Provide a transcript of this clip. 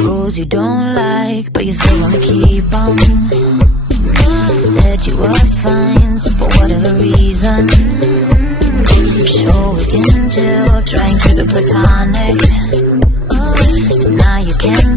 Rules you don't like, but you still wanna keep on. Said you were fine, so for whatever reason, sure we can chill, try and keep it platonic. Now you can't